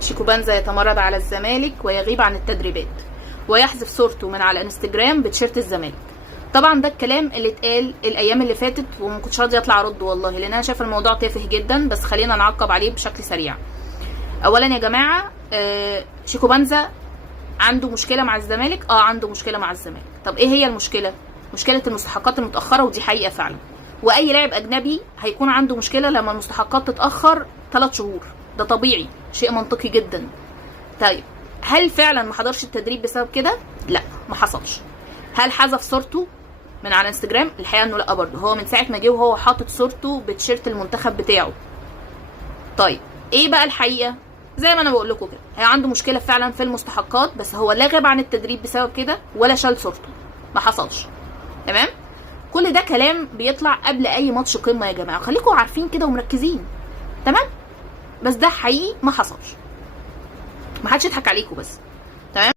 شيكوبانزا يتمرد على الزمالك ويغيب عن التدريبات ويحذف صورته من على انستجرام بتيشيرت الزمالك. طبعا ده الكلام اللي اتقال الايام اللي فاتت وما كنتش راضيه اطلع ارد والله، لان انا شايفه الموضوع تافه جدا، بس خلينا نعقب عليه بشكل سريع. اولا يا جماعه، شيكوبانزا عنده مشكله مع الزمالك. عنده مشكله مع الزمالك. طب ايه هي المشكله؟ مشكله المستحقات المتاخره، ودي حقيقه فعلا. واي لاعب اجنبي هيكون عنده مشكله لما المستحقات تتاخر 3 شهور، ده طبيعي، شيء منطقي جدا. طيب هل فعلا ما حضرش التدريب بسبب كده؟ لا، ما حصلش. هل حذف صورته من على انستجرام؟ الحقيقه انه لا برضه، هو من ساعه ما جه وهو حاطط صورته بتيشيرت المنتخب بتاعه. طيب ايه بقى الحقيقه؟ زي ما انا بقول لكم كده، هي عنده مشكله فعلا في المستحقات، بس هو لا غاب عن التدريب بسبب كده ولا شال صورته، ما حصلش. تمام؟ كل ده كلام بيطلع قبل اي ماتش قمه يا جماعه، خليكم عارفين كده ومركزين. تمام؟ بس ده حقيقي ما حصلش، ما حدش يضحك عليكم بس.